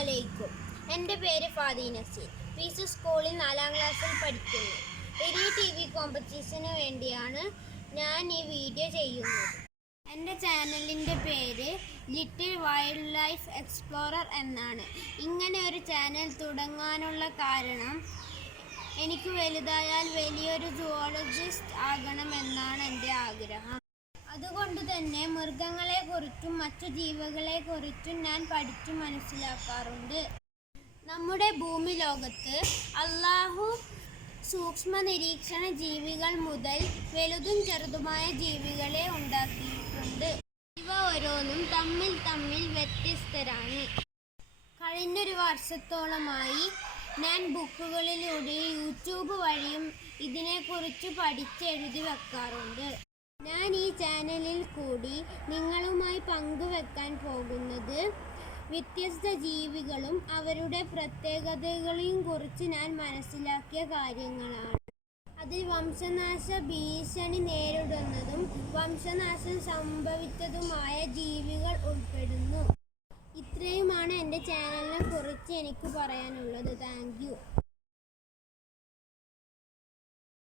അലൈക്കും. എൻ്റെ പേര് ഫാദി നസീർ. പീസ് സ്കൂളിൽ 4ാം ക്ലാസ്സിൽ പഠിക്കുന്നു. ഒരു TV കോമ്പറ്റീഷന് വേണ്ടിയാണ് ഞാൻ ഈ വീഡിയോ ചെയ്യുന്നത്. എൻ്റെ ചാനലിൻ്റെ പേര് ലിറ്റിൽ വൈൽഡ് ലൈഫ് എക്സ്പ്ലോറർ എന്നാണ്. ഇങ്ങനെ ഒരു ചാനൽ തുടങ്ങാനുള്ള കാരണം, എനിക്ക് വലുതായാൽ വലിയൊരു സുവോളജിസ്റ്റ് ആകണമെന്നാണ് എൻ്റെ ആഗ്രഹം. അതുകൊണ്ട് തന്നെ മൃഗങ്ങളെക്കുറിച്ചും മറ്റു ജീവികളെക്കുറിച്ചും ഞാൻ പഠിച്ചു മനസ്സിലാക്കാറുണ്ട്. നമ്മുടെ ഭൂമി ലോകത്ത് അല്ലാഹു സൂക്ഷ്മ നിരീക്ഷണ ജീവികൾ മുതൽ വലുതും ചെറുതുമായ ജീവികളെ ഉണ്ടാക്കിയിട്ടുണ്ട്. ഇവ ഓരോന്നും തമ്മിൽ വ്യത്യസ്തരാണ്. കഴിഞ്ഞൊരു വർഷത്തോളമായി ഞാൻ ബുക്കുകളിലൂടെയും യൂട്യൂബ് വഴിയും ഇതിനെക്കുറിച്ച് പഠിച്ചെഴുതി വെക്കാറുണ്ട്. ഞാൻ ഈ ചാനലിൽ കൂടി നിങ്ങളുമായി പങ്കുവെക്കാൻ പോകുന്നത് വ്യത്യസ്ത ജീവികളും അവരുടെ പ്രത്യേകതകളെയും കുറിച്ച് ഞാൻ മനസ്സിലാക്കിയ കാര്യങ്ങളാണ്. അതിൽ വംശനാശ ഭീഷണി നേരിടുന്നതും വംശനാശം സംഭവിച്ചതുമായ ജീവികൾ ഉൾപ്പെടുന്നു. ഇത്രയുമാണ് എൻ്റെ ചാനലിനെ കുറിച്ച് എനിക്ക് പറയാനുള്ളത്. Thank you.